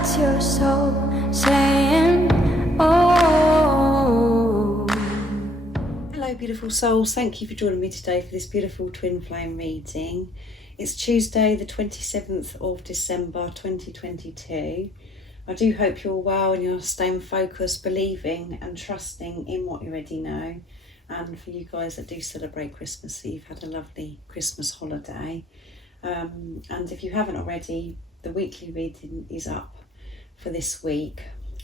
That's your soul saying, oh. Hello beautiful souls, thank you for joining me today for this beautiful twin flame reading. It's Tuesday the 27th of December 2022. I do hope you're well and you're staying focused, believing and trusting in what you already know. And for you guys that do celebrate Christmas, that you've had a lovely Christmas holiday. And if you haven't already, the weekly reading is up for this week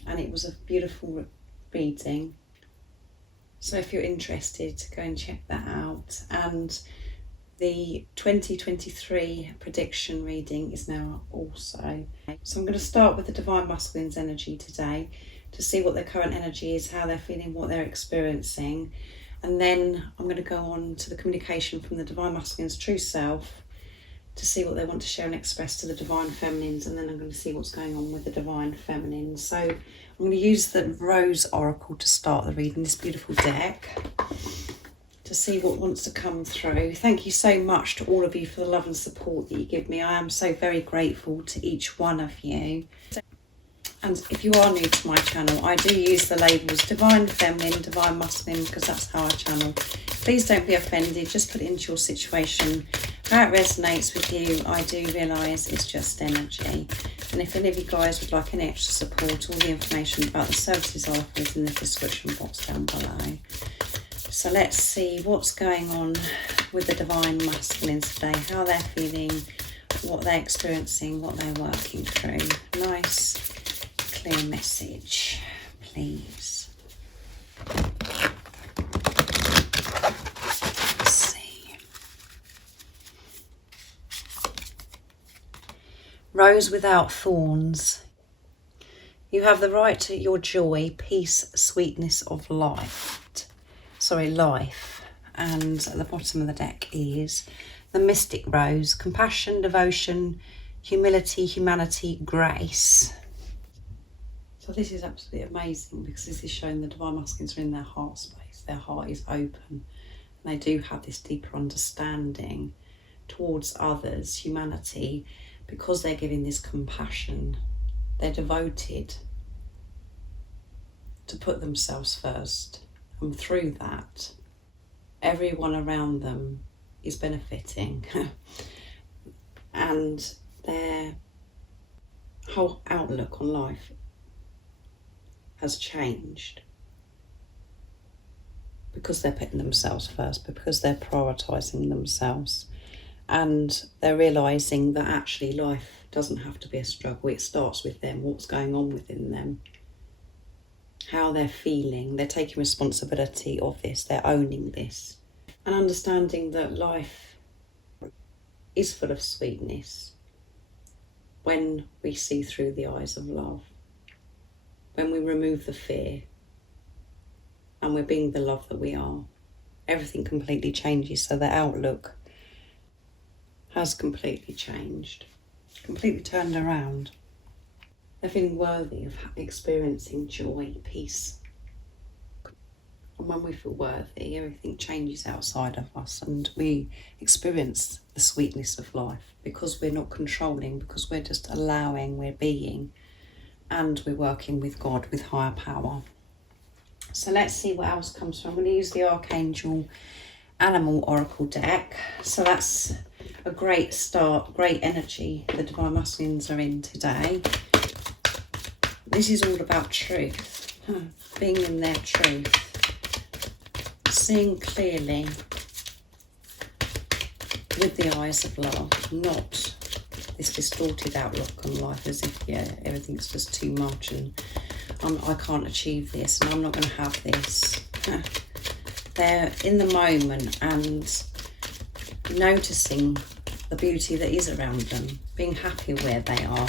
and it was a beautiful reading. So if you're interested, go and check that out. And the 2023 prediction reading is now also. So I'm going to start with the Divine Masculine's energy today to see what their current energy is, how they're feeling, what they're experiencing. And then I'm going to go on to the communication from the Divine Masculine's true self to see what they want to share and express to the Divine Feminines. And then I'm going to see what's going on with the Divine Feminines. So I'm going to use the Rose Oracle to start the reading, this beautiful deck, to see what wants to come through. Thank you so much to all of you for the love and support that you give me. I am so very grateful to each one of you. And if you are new to my channel, I do use the labels Divine Feminine, Divine Masculine, because that's how I channel. Please don't be offended, just put it into your situation. How it resonates with you, I do realise it's just energy. And if any of you guys would like any extra support, all the information about the services I offer is in the description box down below. So let's see what's going on with the Divine Masculines today, how they're feeling, what they're experiencing, what they're working through. Nice, clear message, please. Let's see. Rose without thorns. You have the right to your joy, peace, sweetness of life. Life. And at the bottom of the deck is the Mystic Rose, compassion, devotion, humility, humanity, grace. So this is absolutely amazing because this is showing the Divine Masculines are in their heart space. Their heart is open and they do have this deeper understanding towards others, humanity, because they're giving this compassion. They're devoted to put themselves first. And through that, everyone around them is benefiting and their whole outlook on life has changed because they're putting themselves first, because they're prioritising themselves and they're realising that actually life doesn't have to be a struggle. It starts with them, what's going on within them, how they're feeling. They're taking responsibility of this, they're owning this and understanding that life is full of sweetness when we see through the eyes of love, when we remove the fear and we're being the love that we are. Everything completely changes, so their outlook has completely changed, completely turned around. They're feeling worthy of experiencing joy, peace. And when we feel worthy, everything changes outside of us and we experience the sweetness of life because we're not controlling, because we're just allowing, we're being, and we're working with God, with higher power. So let's see what else comes from. I'm going to use the Archangel Animal Oracle deck. So that's a great start, great energy the Divine Masculines are in today. This is all about truth, being in their truth, seeing clearly with the eyes of love, not this distorted outlook on life as if, everything's just too much and I can't achieve this and I'm not going to have this. They're in the moment and noticing the beauty that is around them, being happy where they are.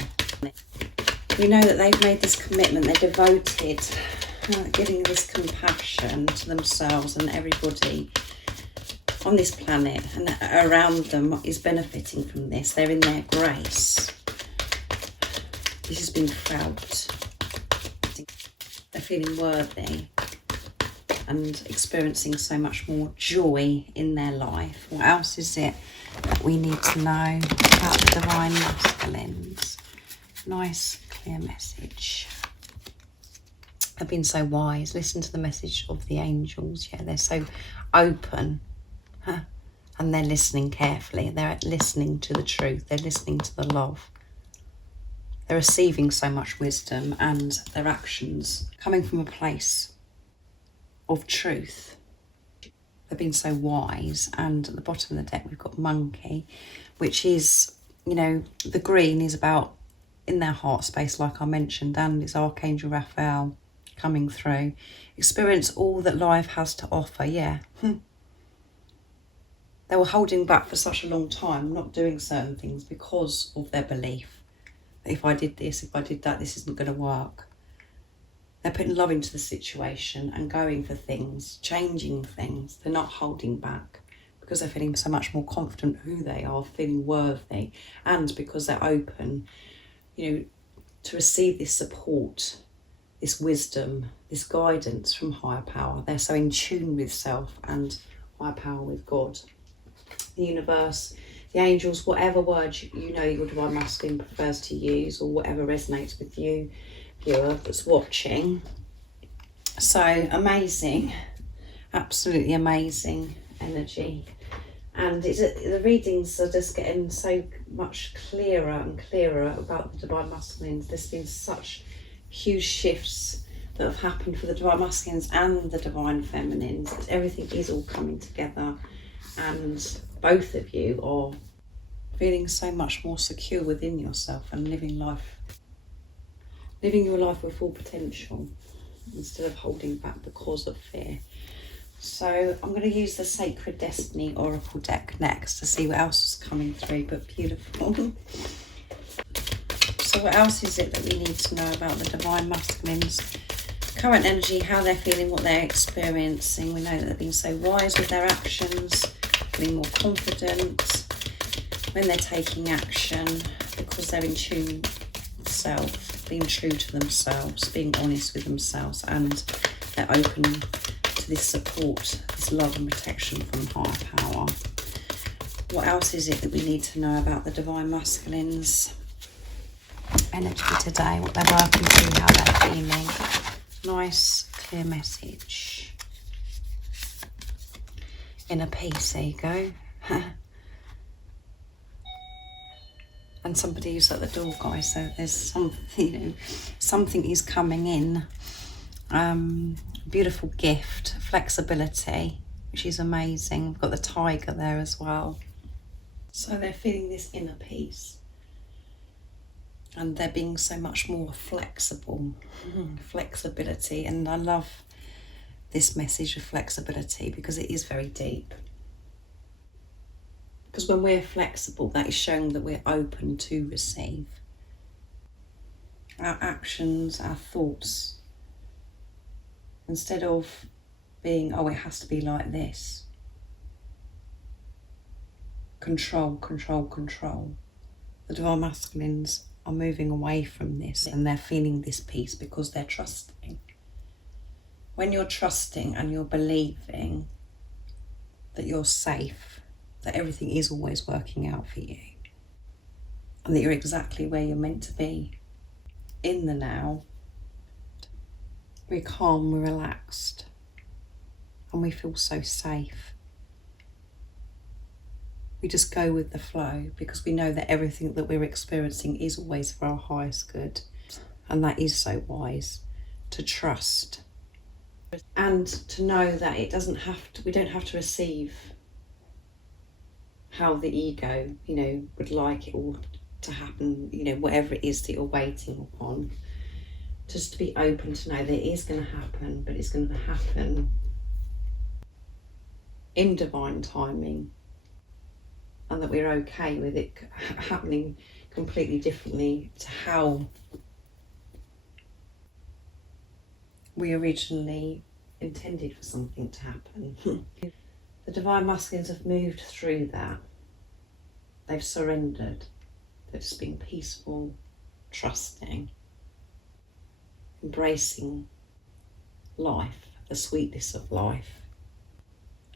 We know that they've made this commitment, they're devoted, giving this compassion to themselves and everybody on this planet and around them is benefiting from this. They're in their grace. This has been felt. They're feeling worthy and experiencing so much more joy in their life. What else is it that we need to know about the Divine Masculines? Nice, clear message. They've been so wise. Listen to the message of the angels. Yeah, they're so open. Huh? And they're listening carefully. They're listening to the truth. They're listening to the love. They're receiving so much wisdom, and their actions coming from a place of truth. They've been so wise. And at the bottom of the deck, we've got monkey, which is, you know, the green is about in their heart space, like I mentioned, and it's Archangel Raphael coming through. Experience all that life has to offer. Yeah. They were holding back for such a long time, not doing certain things because of their belief that if I did this, if I did that, this isn't going to work. They're putting love into the situation and going for things, changing things. They're not holding back because they're feeling so much more confident who they are, feeling worthy, and because they're open, you know, to receive this support, this wisdom, this guidance from higher power. They're so in tune with self and higher power, with God, the universe, the angels, whatever word you know your divine masculine prefers to use, or whatever resonates with you, viewer that's watching. So amazing, absolutely amazing energy. And the readings are just getting so much clearer and clearer about the divine masculines. There's been such huge shifts that have happened for the divine masculines and the divine feminines. Everything is all coming together, and both of you are feeling so much more secure within yourself and living your life with full potential instead of holding back because of fear. So I'm going to use the Sacred Destiny Oracle deck next to see what else is coming through, but beautiful. So what else is it that we need to know about the divine masculines? Current energy, how they're feeling, what they're experiencing. We know that they've been so wise with their actions, feeling more confident when they're taking action because they're in tune with self, being true to themselves, being honest with themselves, and they're open to this support, this love and protection from higher power. What else is it that we need to know about the divine masculines? Energy today, what they're working through, how they're feeling. Nice, clear message. Inner peace, there you go. And somebody who's at the door, guys, so there's something, you know, something is coming in. Beautiful gift, flexibility, which is amazing. We've got the tiger there as well. So they're feeling this inner peace. And they're being so much more flexible. Flexibility. And I love this message of flexibility because it is very deep. Because when we're flexible, that is showing that we're open to receive. Our actions, our thoughts, instead of being, oh, it has to be like this. Control, control, control. The divine masculines are moving away from this, and they're feeling this peace because they're trusting. When you're trusting and you're believing that you're safe, that everything is always working out for you, and that you're exactly where you're meant to be in the now, we're calm, we're relaxed, and we feel so safe. We just go with the flow because we know that everything that we're experiencing is always for our highest good. And that is so wise, to trust and to know that it doesn't have to, we don't have to receive how the ego, you know, would like it all to happen, you know, whatever it is that you're waiting upon. Just to be open to know that it is going to happen, but it's going to happen in divine timing. And that we're okay with it happening completely differently to how we originally intended for something to happen. The divine masculines have moved through that. They've surrendered. They've just been peaceful, trusting, embracing life, the sweetness of life.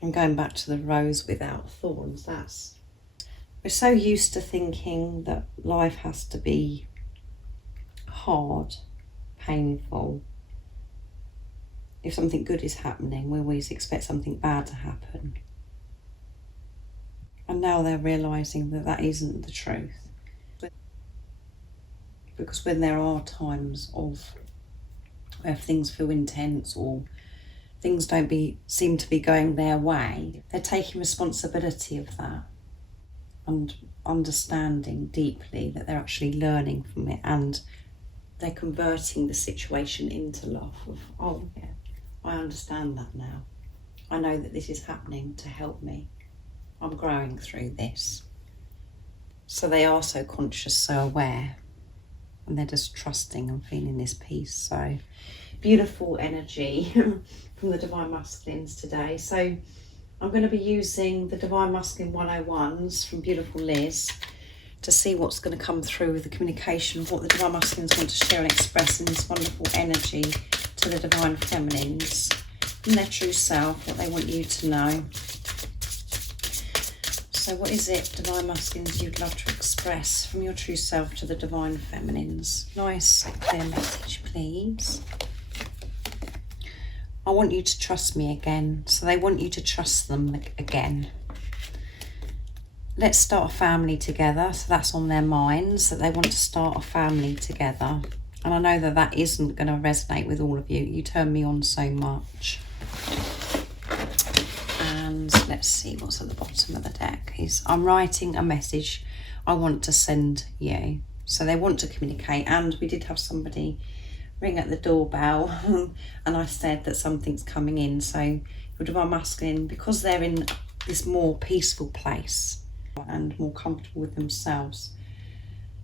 And going back to the rose without thorns, we're so used to thinking that life has to be hard, painful. If something good is happening, we always expect something bad to happen. And now they're realising that that isn't the truth. Because when there are times of where things feel intense or things don't seem to be going their way, they're taking responsibility of that and understanding deeply that they're actually learning from it, and they're converting the situation into love of, oh yeah, I understand that now. I know that this is happening to help me. I'm growing through this. So they are so conscious, so aware, and they're just trusting and feeling this peace. So beautiful energy from the Divine Masculines today. So I'm going to be using the Divine Masculine 101s from beautiful Liz to see what's going to come through with the communication of what the Divine Masculines want to share and express in this wonderful energy to the Divine Feminines from their true self, what they want you to know. So what is it, Divine Masculines, you'd love to express from your true self to the Divine Feminines? Nice, clear message, please. I want you to trust me again. So they want you to trust them again. Let's start a family together. So that's on their minds, that they want to start a family together. And I know that that isn't going to resonate with all of you. You turn me on so much. And let's see what's at the bottom of the deck. I'm writing a message I want to send you. So they want to communicate. And we did have somebody ring at the doorbell and I said that something's coming in. So your Divine Masculine, because they're in this more peaceful place and more comfortable with themselves,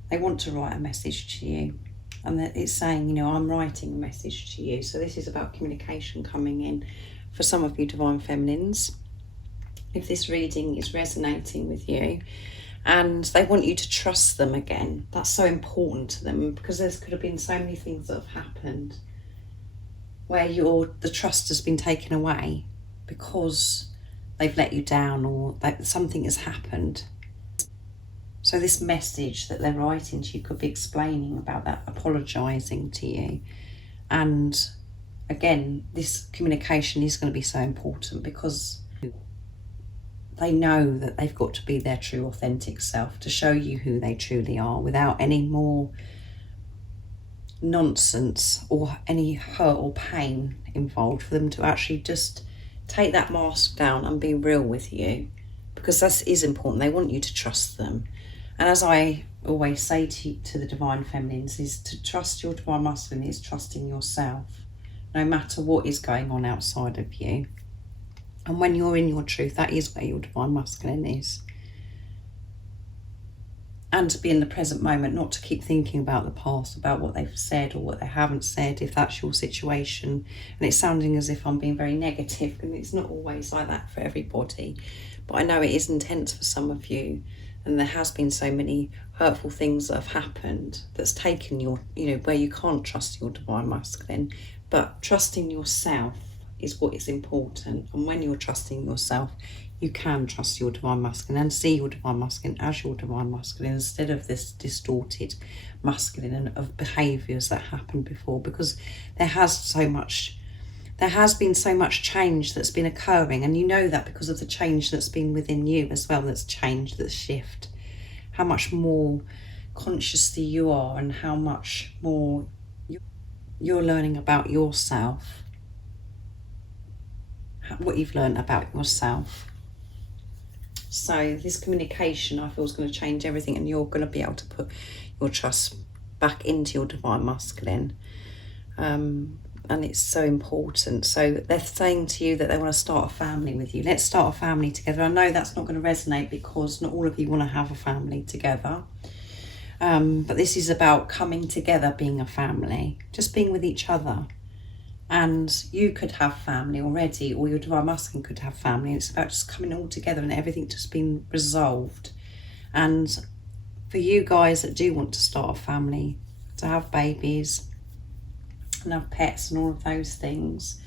they want to write a message to you. And it's saying, you know, I'm writing a message to you. So this is about communication coming in for some of you Divine Feminines. If this reading is resonating with you, and they want you to trust them again. That's so important to them, because there could have been so many things that have happened where the trust has been taken away because they've let you down or that something has happened. So this message that they're writing to you could be explaining about that, apologising to you. And again, this communication is going to be so important because they know that they've got to be their true authentic self to show you who they truly are without any more nonsense or any hurt or pain involved, for them to actually just take that mask down and be real with you, because that is important. They want you to trust them. And as I always say to the Divine Feminines, is to trust your Divine Masculine is trusting yourself, no matter what is going on outside of you. And when you're in your truth, that is where your Divine Masculine is. And to be in the present moment, not to keep thinking about the past, about what they've said or what they haven't said, if that's your situation. And it's sounding as if I'm being very negative, and it's not always like that for everybody. But I know it is intense for some of you. And there has been so many hurtful things that have happened that's taken your, where you can't trust your Divine Masculine. But trusting yourself is what is important. And when you're trusting yourself, you can trust your Divine Masculine and see your Divine Masculine as your Divine Masculine, instead of this distorted masculine and of behaviours that happened before, because there has been so much change that's been occurring, and you know that because of the change that's been within you as well, that's changed, that's shift, how much more consciously you are and how much more you're learning about yourself, what you've learned about yourself. So this communication, I feel, is going to change everything, and you're going to be able to put your trust back into your Divine Masculine. And it's so important. So they're saying to you that they want to start a family with you. Let's start a family together. I know that's not going to resonate because not all of you want to have a family together. But this is about coming together, being a family, just being with each other. And you could have family already, or your Divine Masculine could have family. It's about just coming all together and everything just being resolved. And for you guys that do want to start a family, to have babies and have pets and all of those things,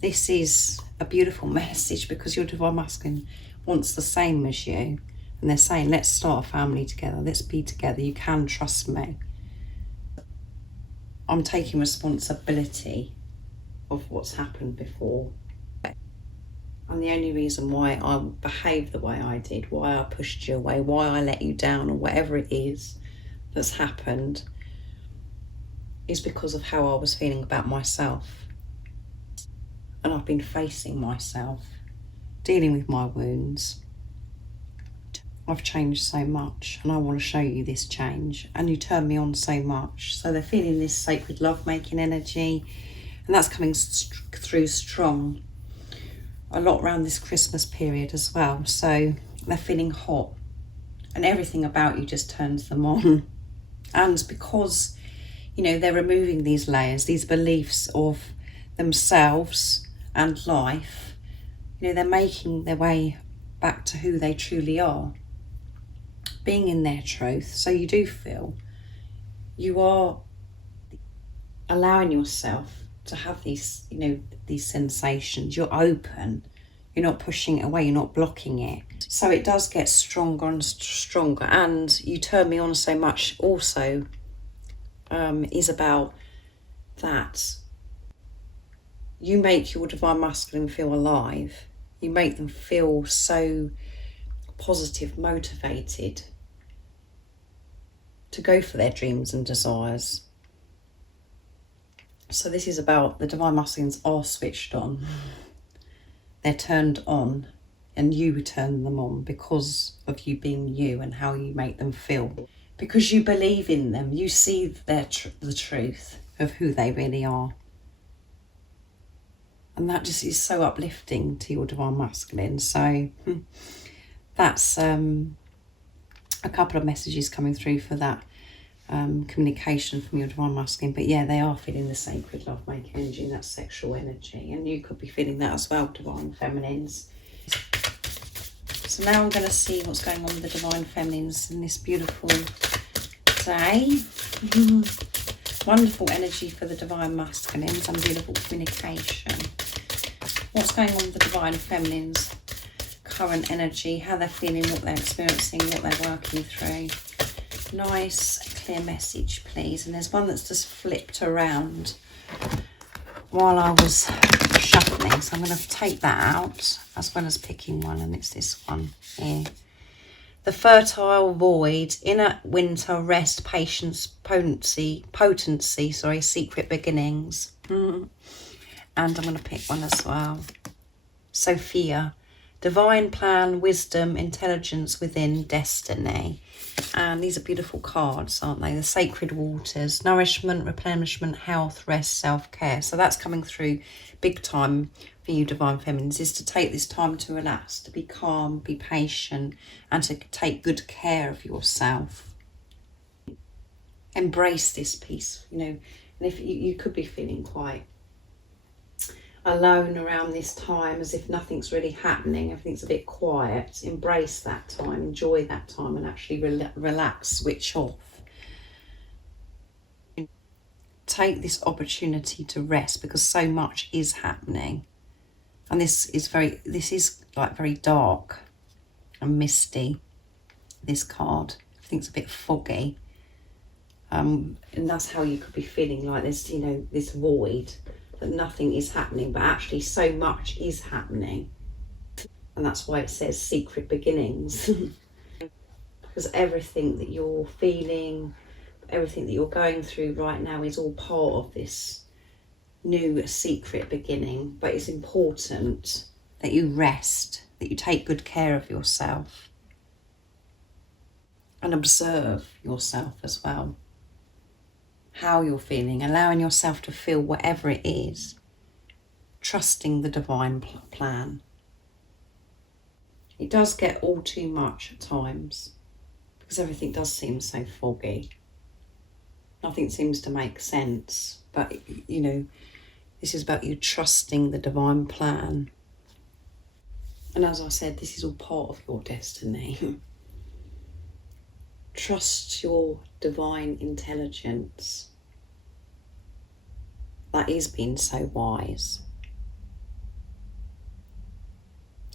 this is a beautiful message, because your Divine Masculine wants the same as you. And they're saying, let's start a family together. Let's be together. You can trust me. I'm taking responsibility of what's happened before. And the only reason why I behaved the way I did, why I pushed you away, why I let you down, or whatever it is that's happened, is because of how I was feeling about myself. And I've been facing myself, dealing with my wounds. I've changed so much, and I want to show you this change. And you turn me on so much. So they're feeling this sacred love-making energy, and that's coming through strong. A lot around this Christmas period as well. So they're feeling hot, and everything about you just turns them on. And because, you know, they're removing these layers, these beliefs of themselves and life, you know, they're making their way back to who they truly are, being in their truth. So you do feel you are allowing yourself to have these, you know, these sensations. You're open, you're not pushing it away, you're not blocking it. So it does get stronger and stronger. And you turn me on so much also is about that. You make your divine masculine feel alive. You make them feel so positive, motivated to go for their dreams and desires. So this is about the divine masculines are switched on. They're turned on, and you turn them on because of you being you and how you make them feel. Because you believe in them, you see the truth of who they really are. And that just is so uplifting to your divine masculine. So that's a couple of messages coming through for that communication from your divine masculine. But yeah, they are feeling the sacred love-making energy and that sexual energy. And you could be feeling that as well, divine feminines. So now I'm going to see what's going on with the divine feminines in this beautiful day. Wonderful energy for the divine masculines and beautiful communication. What's going on with the divine feminines? Current energy, how they're feeling, what they're experiencing, what they're working through. Nice, clear message, please. And there's one that's just flipped around while I was shuffling. So I'm going to take that out as well as picking one. And it's this one here. The fertile void, inner winter, rest, patience, potency, secret beginnings. And I'm going to pick one as well. Sophia, divine plan, wisdom, intelligence within, destiny. And these are beautiful cards, aren't they? The sacred waters, nourishment, replenishment, health, rest, self-care. So that's coming through big time for you divine feminines, is to take this time to relax, to be calm, be patient, and to take good care of yourself. Embrace this peace, you know. And if you could be feeling quite alone around this time, as if nothing's really happening, everything's a bit quiet, embrace that time, enjoy that time, and actually relax, switch off. Take this opportunity to rest, because so much is happening. And this is like very dark and misty, this card. Everything's a bit foggy. And that's how you could be feeling, like there's, you know, this void, that nothing is happening, but actually so much is happening. And that's why it says secret beginnings. Because everything that you're feeling, everything that you're going through right now is all part of this new secret beginning. But it's important that you rest, that you take good care of yourself and observe yourself as well. How you're feeling, allowing yourself to feel whatever it is, trusting the divine plan. It does get all too much at times because everything does seem so foggy. Nothing seems to make sense, but you know, this is about you trusting the divine plan. And as I said, this is all part of your destiny. Trust your divine intelligence. That is being so wise.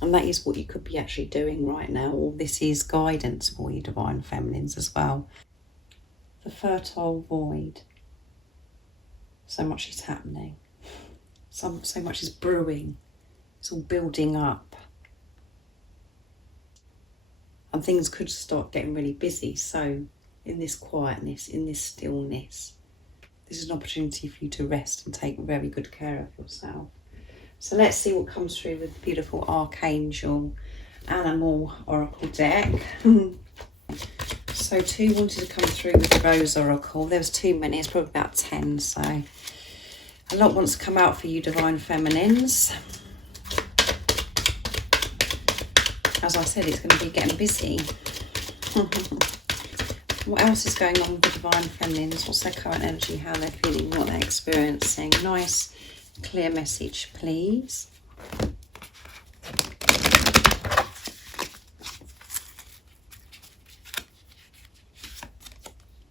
And that is what you could be actually doing right now. All this is guidance for you, divine feminines, as well. The fertile void. So much is happening. So much is brewing. It's all building up. And things could start getting really busy. So in this quietness, in this stillness, this is an opportunity for you to rest and take very good care of yourself. So let's see what comes through with the beautiful Archangel Animal Oracle deck. So 2 wanted to come through with the Rose Oracle. There was too many, it's probably about 10. So a lot wants to come out for you, Divine Feminines. As I said, it's going to be getting busy. What else is going on with the Divine Feminines? What's their current energy? How they're feeling? What they're experiencing? Nice, clear message, please.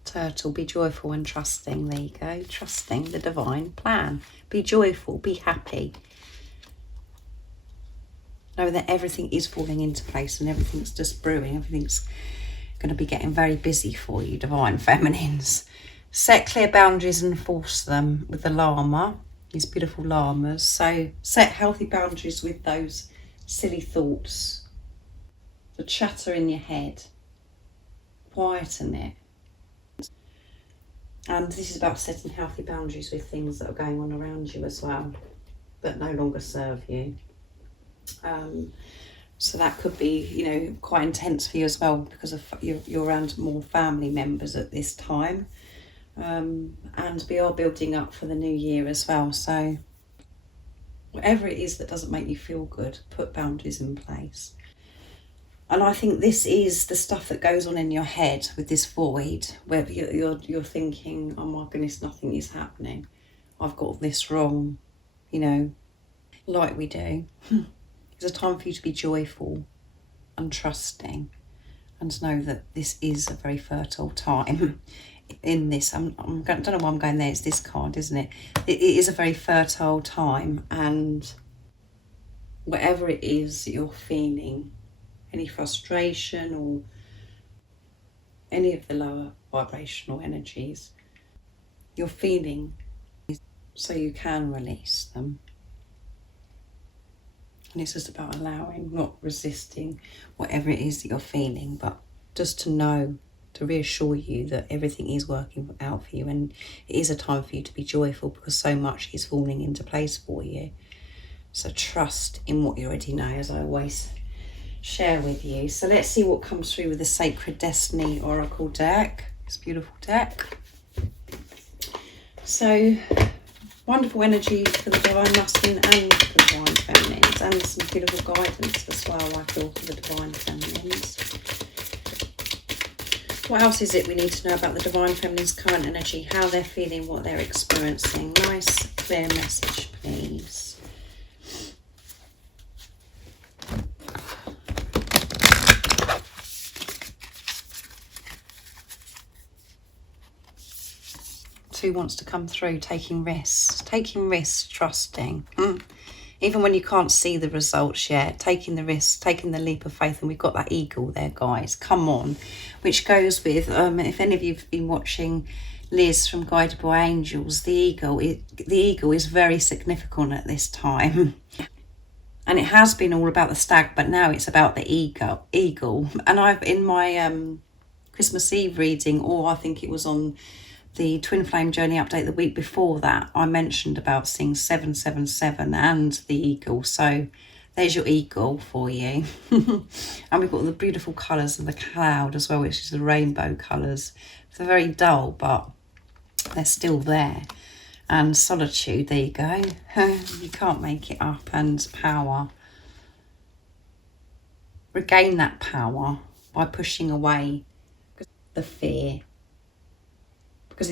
Turtle, be joyful and trusting. There you go. Trusting the divine plan. Be joyful. Be happy. Know that everything is falling into place and everything's just brewing. Everything's going to be getting very busy for you, Divine Feminines. Set clear boundaries and enforce them with the llama, these beautiful llamas. So set healthy boundaries with those silly thoughts, the chatter in your head. Quieten it. And this is about setting healthy boundaries with things that are going on around you as well, that no longer serve you. So that could be, you know, quite intense for you as well, because of you're around more family members at this time. And we are building up for the new year as well. So whatever it is that doesn't make you feel good, put boundaries in place. And I think this is the stuff that goes on in your head with this void, where you're thinking, oh my goodness, nothing is happening. I've got this wrong, you know, like we do. It's a time for you to be joyful and trusting and to know that this is a very fertile time. In this, I don't know why I'm going there, it's this card, isn't it? It is a very fertile time, and whatever it is that you're feeling, any frustration or any of the lower vibrational energies you're feeling, so you can release them. And it's just about allowing, not resisting whatever it is that you're feeling, but just to know, to reassure you that everything is working out for you, and it is a time for you to be joyful because so much is falling into place for you. So trust in what you already know, as I always share with you. So let's see what comes through with the Sacred Destiny Oracle deck. This beautiful deck. So wonderful energy for the Divine Masculine and the Divine Feminines, and some beautiful guidance as well, I feel, for the Divine Feminines. What else is it we need to know about the Divine Feminine's current energy, how they're feeling, what they're experiencing? Nice, clear message, please. Who wants to come through? Taking risks, trusting. Even when you can't see the results yet, taking the risks, taking the leap of faith. And we've got that eagle there, guys, come on, which goes with, if any of you've been watching Liz from Guided by Angels, the eagle is very significant at this time. And it has been all about the stag, but now it's about the eagle. And I've, in my Christmas Eve reading, or I think it was on the Twin Flame Journey update the week before that, I mentioned about seeing 777 and the eagle. So there's your eagle for you. And we've got the beautiful colours of the cloud as well, which is the rainbow colours. They're very dull, but they're still there. And solitude, there you go. You can't make it up. And power. Regain that power by pushing away the fear. Because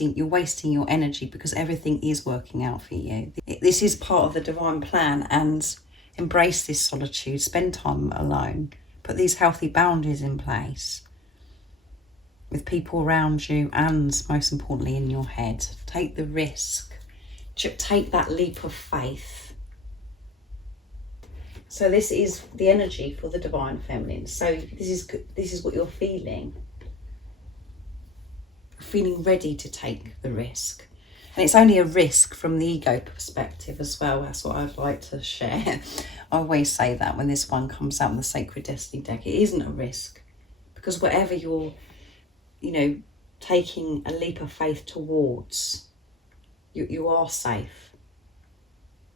you're wasting your energy, because everything is working out for you. This is part of the divine plan, and embrace this solitude, spend time alone, put these healthy boundaries in place with people around you, and most importantly in your head. Take the risk, take that leap of faith. So this is the energy for the Divine Feminine. So this is what you're feeling. Feeling ready to take the risk. And it's only a risk from the ego perspective as well. That's what I'd like to share. I always say that when this one comes out in the Sacred Destiny deck, it isn't a risk. Because whatever you're, taking a leap of faith towards, you are safe.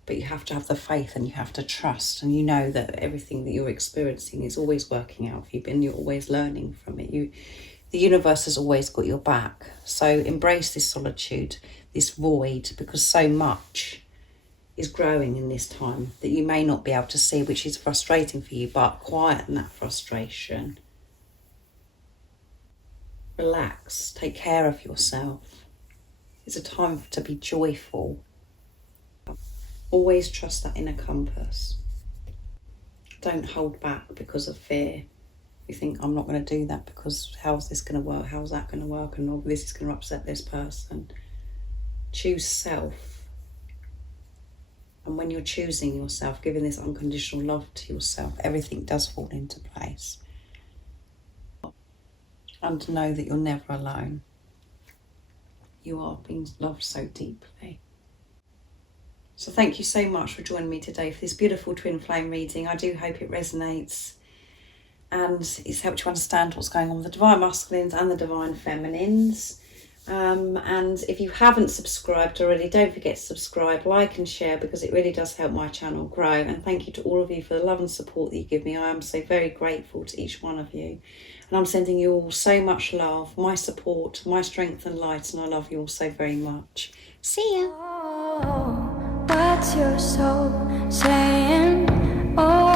But you have to have the faith and you have to trust, and you know that everything that you're experiencing is always working out for you, and you're always learning from it. The universe has always got your back. So embrace this solitude, this void, because so much is growing in this time that you may not be able to see, which is frustrating for you, but quieten that frustration. Relax, take care of yourself. It's a time to be joyful. Always trust that inner compass. Don't hold back because of fear. You think, I'm not going to do that because how's this going to work? How's that going to work? And all this is going to upset this person. Choose self. And when you're choosing yourself, giving this unconditional love to yourself, everything does fall into place. And to know that you're never alone. You are being loved so deeply. So thank you so much for joining me today for this beautiful twin flame reading. I do hope it resonates and it's helped you understand what's going on with the divine masculines and the divine feminines. And if you haven't subscribed already, don't forget to subscribe, like and share, because it really does help my channel grow. And thank you to all of you for the love and support that you give me. I am so very grateful to each one of you. And I'm sending you all so much love, my support, my strength and light, and I love you all so very much. See ya. Oh, what's your soul saying? Oh.